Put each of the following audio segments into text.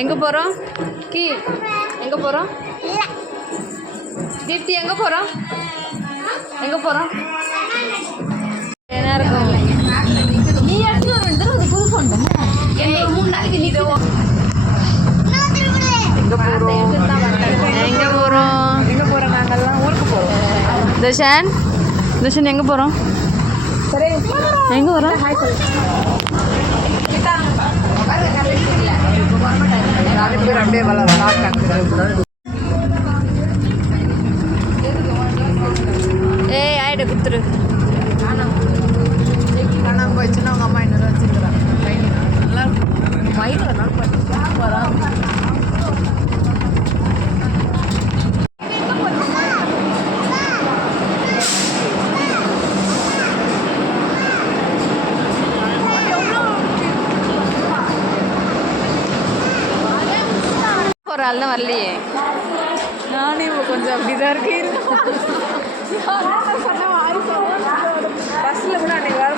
எங்கே போகிறோம்? எங்கே போகிறோம்? தீப்தி எங்கே போகிறோம்? எங்கே போகிறோம்? என்ன இருக்கும்? நீ எடுத்து ஒரு அது புது ஃபோன் தானே? 3 நாளைக்கு நீ எங்கே போகிறோம்? எங்கே போகிறோம்? நாங்கள்லாம் ஊருக்கு போகிறோம். தர்ஷன் எங்கே போகிறோம்? சரி எங்கே வரோம்? ஏய் ஆயிட கொடுத்துரு. காணாமல் போயிடுச்சுன்னா அவங்க அம்மா என்ன வச்சுருக்குறாங்க. நல்லா வயிறு ஒரு நாள் பண்ணி வரோம். ஒரு ஆள் தான் வரலையே. நானே கொஞ்சம் அப்படிதான் இருக்கேன். பஸ்ஸில் கூட அன்னைக்கு வர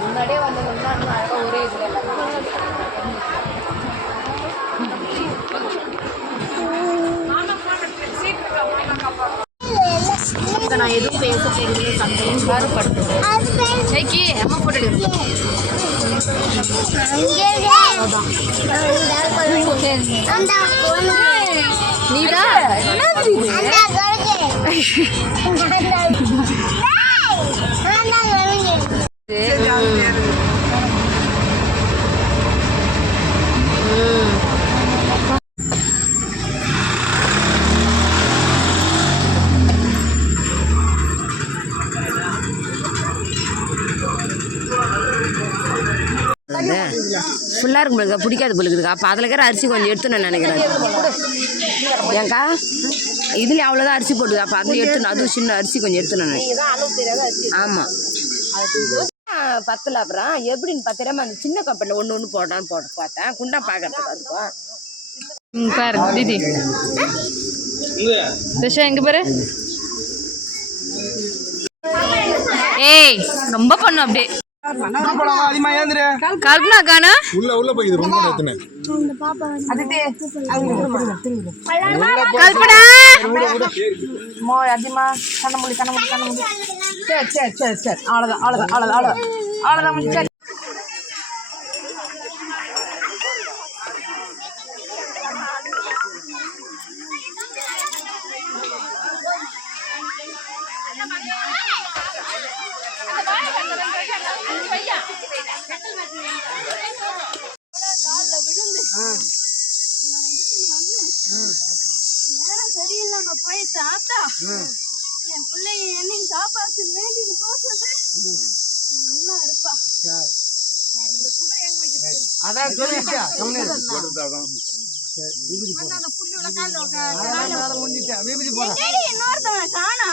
முன்னாடியே வந்தவங்கன்னா இன்னும் அழகாக ஒரே இதில் நான் எதுவும் பேச தெரியுது சந்தையும் வேறுபட்டு சைக்கி அம்மா போட்டு நீதா ஃபுல்லாக இருக்கும் போலுக்கா, பிடிக்காது போலுக்குதுக்கா. அப்போ அதில் இருக்கிற அரிசி கொஞ்சம் எடுத்துன்னு நினைக்கிறேன். ஏங்க்கா இதுலேயும் அவ்வளோதான் அரிசி போட்டுக்கா. அப்போ அதில் எடுத்துணும். அதுவும் சின்ன அரிசி கொஞ்சம் எடுத்துன்னு. ஆமாம் பத்தில் அப்புறம் எப்படின்னு பார்த்துடாம அந்த சின்ன கப்பலில் ஒன்று போட்டு பார்த்தேன். குண்டா பார்க்கறதுக்கு அதுக்கும் பாரு தீதி திஷா எங்கே பாரு. ஏய் ரொம்ப பண்ணும் அப்படியே. கல்பனா காணா உள்ள போயிது. ரொம்ப எத்தனை கல்பனா மோ அதிமா கண்ணமுடி சரி அவ்வளோதான் முடிச்சு. சரியில்லாம போய் தாத்தா என் பிள்ளைய என்னையும் காப்பாத்து வேண்டின்னு போகுது. நல்லா இருப்பா. இன்னொருத்தவன் காணா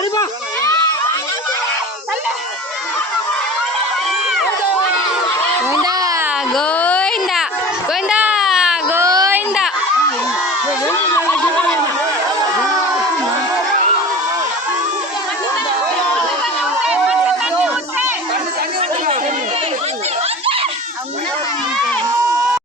எடுப்பா